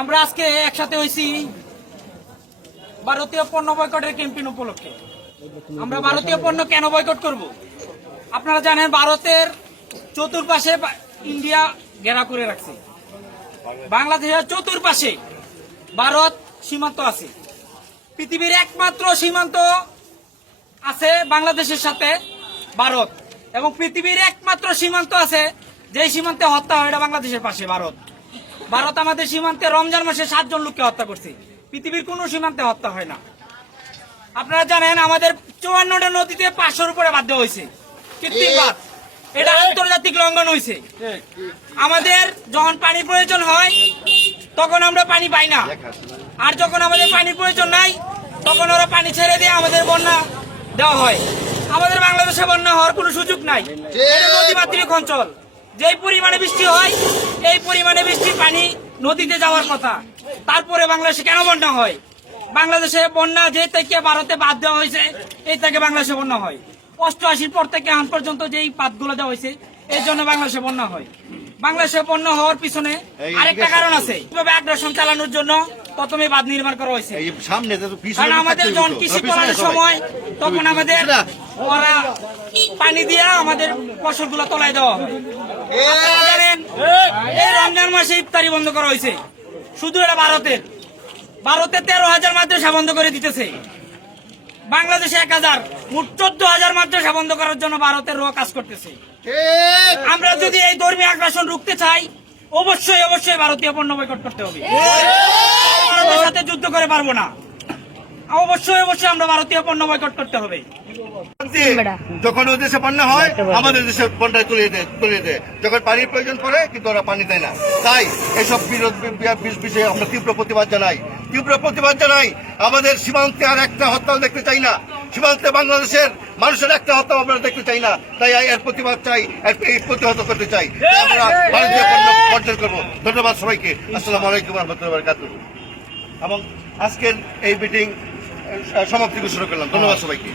আমরা আজকে একসাথে হয়েছি ভারতীয় পণ্য বয়কটের ক্যাম্পেইন উপলক্ষে। আমরা ভারতীয় পণ্য কেন বয়কট করব? আপনারা জানেন ভারতের চতুর্পাশে ইন্ডিয়া ঘেরা করে রাখছে। বাংলাদেশের চতুর্পাশে ভারত সীমান্ত আছে। পৃথিবীর একমাত্র সীমান্ত আছে বাংলাদেশের সাথে ভারত, এবং পৃথিবীর একমাত্র সীমান্ত আছে যে সীমান্তে হত্যা হয় এটা বাংলাদেশের পাশে ভারত। ভারত আমাদের সীমান্তে রমজান মাসে 7 জন লোককে হত্যা করছে। পৃথিবীর কোন সীমান্তে হত্যা হয় না। আপনারা জানেন আমাদের 54টা নদীতে 500-র উপরে বাধ্য হয়েছে কৃত্রিম বাঁধ। এটা আন্তর্জাতিক লঙ্ঘন হয়েছে। আমাদের যখন পানির প্রয়োজন হয় তখন আমরা পানি পাই না, আর যখন আমাদের পানির প্রয়োজন নাই তখন ওরা পানি ছেড়ে দিয়ে আমাদের বন্যা দেওয়া হয়। আমাদের বাংলাদেশে বন্যা হওয়ার কোনো সুযোগ নাই। এটা নদীমাতৃক অঞ্চল। যেই পরিমাণে বৃষ্টি হয় এই পরিমাণে বৃষ্টির পানি নদীতে যাওয়ার কথা, তারপরে বাংলাদেশে কেন বন্যা হয়? বাংলাদেশে বন্যা যে থেকে ভারতে বাদ দেওয়া হয়েছে এই থেকে বাংলাদেশে বন্যা হয়। 88 পর থেকে এখন পর্যন্ত যেই পাতগুলো দেওয়া হয়েছে এর জন্য বাংলাদেশে বন্যা হয়। বাংলাদেশে বন্যা হওয়ার পিছনে আরেকটা কারণ আছে। কিভাবে আগ্রাসন চালানোর জন্য প্রথমে বাঁধ নির্মাণ করা হয়েছে। কারণ আমাদের যখন কৃষি করার সময় তখন আমাদের ওরা পানি দিয়ে আমাদের ফসলগুলো তলায় দেওয়া হয়। আপনারা জানেন এই রমজান মাসে ইফতারি বন্ধ করা হয়েছে। শুধু এটা ভারতে 13,000 মাদ্রাসা বন্ধ করে দিতেছে। বাংলাদেশে 1,000, মোট 14,000 মাদ্রাসা বন্ধ করার জন্য ভারতের কাজ করতেছে। আমরা যদি এই ধর্মীয় আগ্রাসন রুখতে চাই অবশ্যই অবশ্যই ভারতীয় পণ্য বয়কট করতে হবে। ভারতের সাথে যুদ্ধ করে পারবো না। অবশ্যই অবশ্যই আমরা ভারতীয় পণ্য বয়কট করতে হবে। যখন ওই দেশে বন্যা হয় আমাদের দেশে বন্যায় তুলে দেয়। যখন পানির প্রয়োজন পড়ে কিন্তু ওরা পানি দেয় না। তাই এইসব বিষয়ে আমরা তীব্র প্রতিবাদ জানাই। আমাদের সীমান্তে আর একটা হত্যা দেখতে চাই না। সীমান্তে বাংলাদেশের মানুষের একটা হত্যা আমরা দেখতে চাই না। তাই এর প্রতিবাদ চাই, এর প্রতিহত করতে চাই। আমরা ভারতীয় পণ্য বর্জন করবো। ধন্যবাদ সবাইকে। আসসালামু আলাইকুম ওয়া রাহমাতুল্লাহি ওয়া বারাকাতুহু। এবং আজকের এই মিটিং সমাপ্তি ঘোষণা করলাম। ধন্যবাদ সবাইকে।